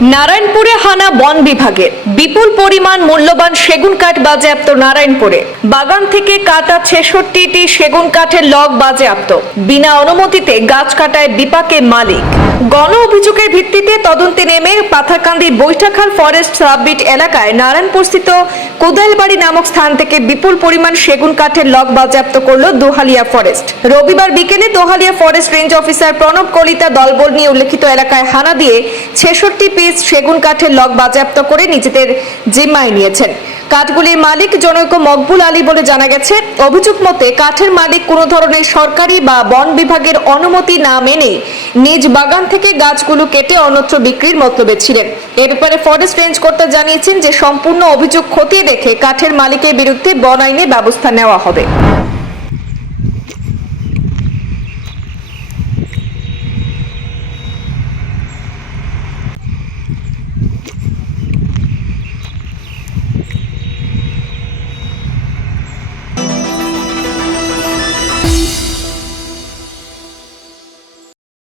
নারায়ণপুরে হানা বন বিভাগের বিপুল পরিমাণ মূল্যবান সেগুন কাঠ বাজেয়াপ্ত নারায়ণপুরে। বাগান থেকে কাটা ছেষট্টিটি সেগুন কাঠের লগ বাজেয়াপ্ত। বিনা অনুমতিতে গাছ কাটায় বিপাকে মালিক। গণ অভিযোগের ভিত্তিতে তদন্তে নেমে পাথারকান্দির বৈঠাখাল ফরেস্ট সাববিট এলাকায় নারায়ণপুরস্থিত কোদালবাড়ি নামক স্থান থেকে বিপুল পরিমাণ সেগুন কাঠের লগ বাজেয়াপ্ত করল দোহালিয়া ফরেস্ট। রবিবার বিকেলে Dohalia forest range officer Pranab Kalita দলবল নিয়ে উল্লেখিত এলাকায় হানা দিয়ে ছেষট্টি পিস সেগুন কাঠের লগ বাজেয়াপ্ত করে নিজেদের জিম্মায় নিয়েছেন। কাঠগুলির মালিক জনৈক মকবুল আলী বলে জানা গেছে, অভিযোগ মতে কাঠের মালিক কোনো ধরনের সরকারি বা বন বিভাগের অনুমতি না মেনে নিজ বাগান থেকে গাছগুলো কেটে অন্যত্র বিক্রির মতলবে ছিলেন। এ ব্যাপারে ফরেস্ট রেঞ্জ কর্তা জানিয়েছেন যে সম্পূর্ণ অভিযোগ খতিয়ে দেখে কাঠের মালিকের বিরুদ্ধে বন আইনে ব্যবস্থা নেওয়া হবে।